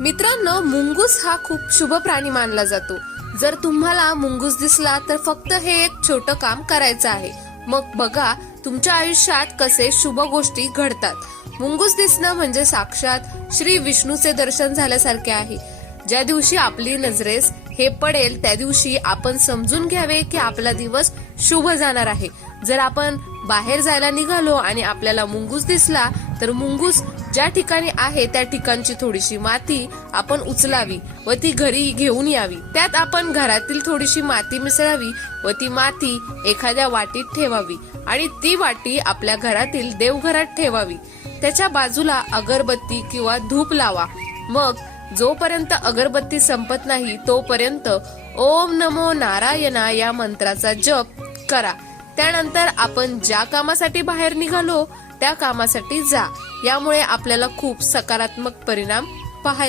मित्रांनो, मुंगूस हा खूप शुभ प्राणी मानला जातो. जर तुम्हाला मुंगूस दिसला तर फक्त हे एक छोटं काम करायचं आहे. मग बघा तुमच्या आयुष्यात कसे शुभ गोष्टी घडतात. मुंगूस दिसणं म्हणजे साक्षात श्री विष्णूचे दर्शन झाल्यासारखे आहे. ज्या दिवशी आपली नजरेस हे पडेल त्या दिवशी आपण समजून घ्यावे की आपला दिवस शुभ जाणार आहे. जर आपण बाहेर जायला निघालो आणि आपल्याला मुंगूस दिसला तर मुंगूस ज्या ठिकाणी आहे त्या ठिकाणची थोडीशी माती आपण उचलावी व ती घरी घेऊन यावी. त्यात आपण घरातील थोडीशी माती मिसळावी व ती माती एखाद्या वाटीत ठेवावी आणि ती वाटी आपल्या घरातील देवघरात ठेवावी. त्याच्या बाजूला अगरबत्ती किंवा धूप लावा. मग जोपर्यंत अगरबत्ती संपत नाही तोपर्यंत ओम नमो नारायणा या मंत्राचा जप करा. त्यानंतर आपण ज्या कामासाठी बाहेर निघालो त्या कामासाठी जा. यामुळे आपल्याला खूप सकारात्मक परिणाम पाहायला